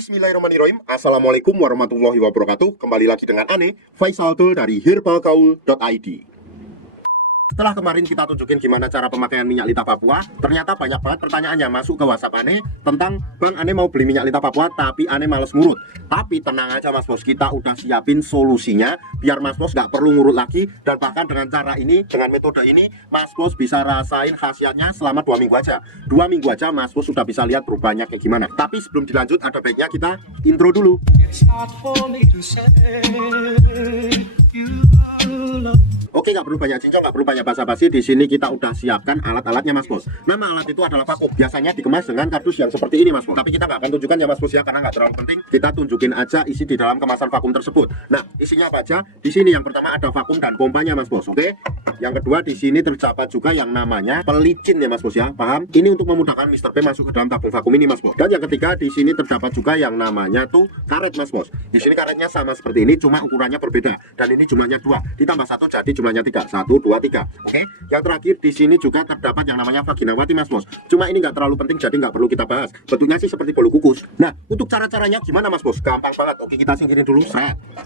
Bismillahirrahmanirrahim. Assalamualaikum warahmatullahi wabarakatuh. Kembali lagi dengan Ane, Faisal Dul dari herbalgaul.id. Setelah kemarin kita tunjukin gimana cara pemakaian minyak Lita Papua, ternyata banyak banget pertanyaannya masuk ke WhatsApp Ane tentang, Bang, Ane mau beli minyak Lita Papua tapi Ane males ngurut. Tapi tenang aja Mas Bos, kita udah siapin solusinya biar Mas Bos nggak perlu ngurut lagi. Dan bahkan dengan cara ini, dengan metode ini, Mas Bos bisa rasain khasiatnya selama 2 minggu aja. 2 minggu aja Mas Bos sudah bisa lihat perubahannya kayak gimana. Tapi sebelum dilanjut, ada baiknya kita intro dulu. Oke, nggak perlu banyak cincong, nggak perlu banyak basa-basi. Di sini kita udah siapkan alat-alatnya Mas Bos. Nama alat itu adalah vakum. Biasanya dikemas dengan kardus yang seperti ini Mas Bos. Tapi kita nggak akan tunjukkan ya Mas Bos ya, karena nggak terlalu penting. Kita tunjukin aja isi di dalam kemasan vakum tersebut. Nah, isinya apa aja? Di sini yang pertama ada vakum dan pompanya Mas Bos. Oke. Yang kedua di sini terdapat juga yang namanya pelicin ya Mas Bos ya. Paham? Ini untuk memudahkan Mr. P masuk ke dalam tabung vakum ini Mas Bos. Dan yang ketiga di sini terdapat juga yang namanya tuh karet Mas Bos. Di sini karetnya sama seperti ini, cuma ukurannya berbeda. Dan ini jumlahnya 2 ditambah 1 jadi jumlahnya 3. 1, 2, 3. Oke. Yang terakhir di sini juga terdapat yang namanya vaginawati Mas Bos. Cuma ini nggak terlalu penting jadi nggak perlu kita bahas. Bentuknya sih seperti bolu kukus. Nah, untuk cara-caranya gimana Mas Bos? Gampang banget. Oke, kita singkirin dulu.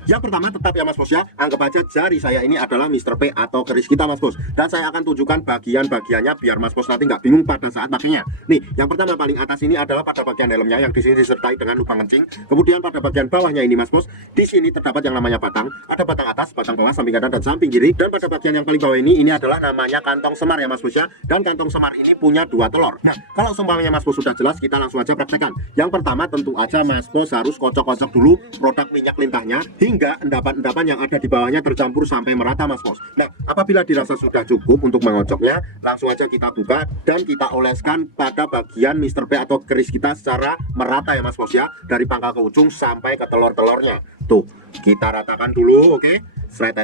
Yang pertama tetap ya Mas Bos ya. Anggap aja jari saya ini adalah Mr. P atau keris kita Mas Bos. Dan saya akan tunjukkan bagian-bagiannya biar Mas Bos nanti nggak bingung pada saat pakainya. Nih, yang pertama paling atas ini adalah pada bagian dalamnya yang di sini disertai dengan lubang kencing. Kemudian pada bagian bawahnya ini Mas Bos, di sini terdapat yang namanya batang. Ada batang atas, batang bawah, samping kanan dan samping kiri. Dan pada bagian yang paling bawah ini adalah namanya kantong semar ya Mas Bos ya. Dan kantong semar ini punya 2 telur. Nah, kalau seumpamanya Mas Bos sudah jelas, kita langsung aja praktekkan. Yang pertama tentu aja Mas Bos harus kocok-kocok dulu produk minyak lintahnya hingga endapan-endapan yang ada di bawahnya tercampur sampai merata Mas Bos. Nah, apabila dirasa sudah cukup untuk mengocoknya, langsung aja kita buka dan kita oleskan pada bagian Mr. P atau keris kita secara merata ya Mas Bos ya. Dari pangkal ke ujung sampai ke telur-telurnya. Tuh, kita ratakan dulu, oke? Sret.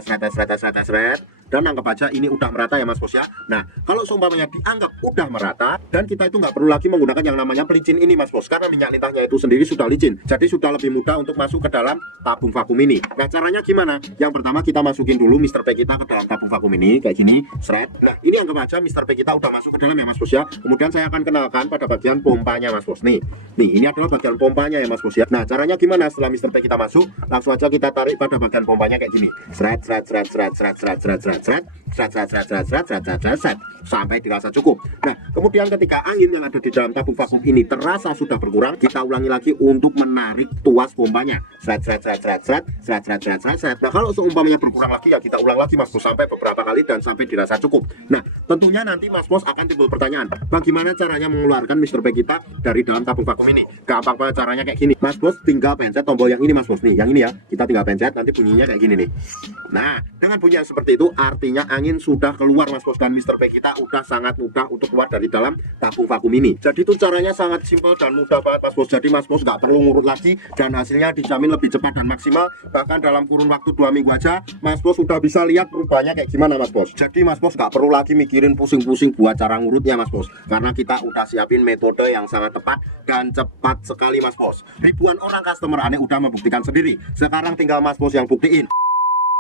Dan anggap aja ini udah merata ya Mas Bos ya. Nah, kalau seumpamanya dianggap udah merata dan kita itu nggak perlu lagi menggunakan yang namanya pelicin ini Mas Bos, karena minyak lintahnya itu sendiri sudah licin, jadi sudah lebih mudah untuk masuk ke dalam tabung vakum ini. Nah, caranya gimana? Yang pertama kita masukin dulu Mr. P kita ke dalam tabung vakum ini kayak gini, sret. Nah, ini anggap aja Mr. P kita udah masuk ke dalam ya Mas Bos ya. Kemudian saya akan kenalkan pada bagian pompanya Mas Bos. Nih ini adalah bagian pompanya ya Mas Bos ya. Nah, caranya gimana? Setelah Mr. P kita masuk, langsung aja kita tarik pada bagian pompanya kayak gini, sret sampai dirasa cukup. Nah, kemudian ketika angin yang ada di dalam tabung vakum ini terasa sudah berkurang, kita ulangi lagi untuk menarik tuas pompanya. Sret. Nah, kalau seumpamanya berkurang lagi ya kita ulang lagi Mas Bos sampai beberapa kali dan sampai dirasa cukup. Nah, tentunya nanti Mas Bos akan timbul pertanyaan, bagaimana caranya mengeluarkan Mr. P kita dari dalam tabung vakum ini? Gampang banget caranya kayak gini. Mas Bos tinggal pencet tombol yang ini Mas Bos nih, yang ini ya. Kita tinggal pencet, nanti bunyinya kayak gini nih. Nah, dengan bunyi yang seperti itu artinya angin sudah keluar Mas Bos dan Mr. P kita udah sangat mudah untuk keluar dari dalam tabung vakum ini. Jadi itu caranya sangat simpel dan mudah banget Mas Bos. Jadi Mas Bos nggak perlu ngurut lagi dan hasilnya dijamin lebih cepat dan maksimal. Bahkan dalam kurun waktu 2 minggu aja Mas Bos sudah bisa lihat perubahannya kayak gimana Mas Bos. Jadi Mas Bos nggak perlu lagi mikirin pusing-pusing buat cara ngurutnya Mas Bos, karena kita udah siapin metode yang sangat tepat dan cepat sekali Mas Bos. Ribuan orang customer Ane udah membuktikan sendiri. Sekarang tinggal Mas Bos yang buktiin.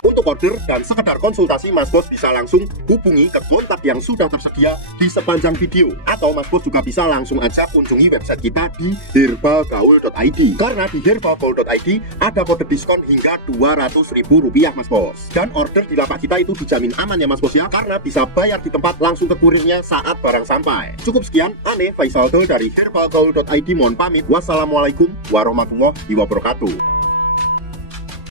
Untuk order dan sekedar konsultasi, Mas Bos bisa langsung hubungi ke kontak yang sudah tersedia di sepanjang video. Atau Mas Bos juga bisa langsung aja kunjungi website kita di herbalgaul.id. Karena di herbalgaul.id ada kode diskon hingga Rp200.000 Mas Bos. Dan order di lapak kita itu dijamin aman ya Mas Bos ya, karena bisa bayar di tempat langsung ke kurirnya saat barang sampai. Cukup sekian, Ane Faisal Dul dari herbalgaul.id mohon pamit. Wassalamualaikum warahmatullahi wabarakatuh.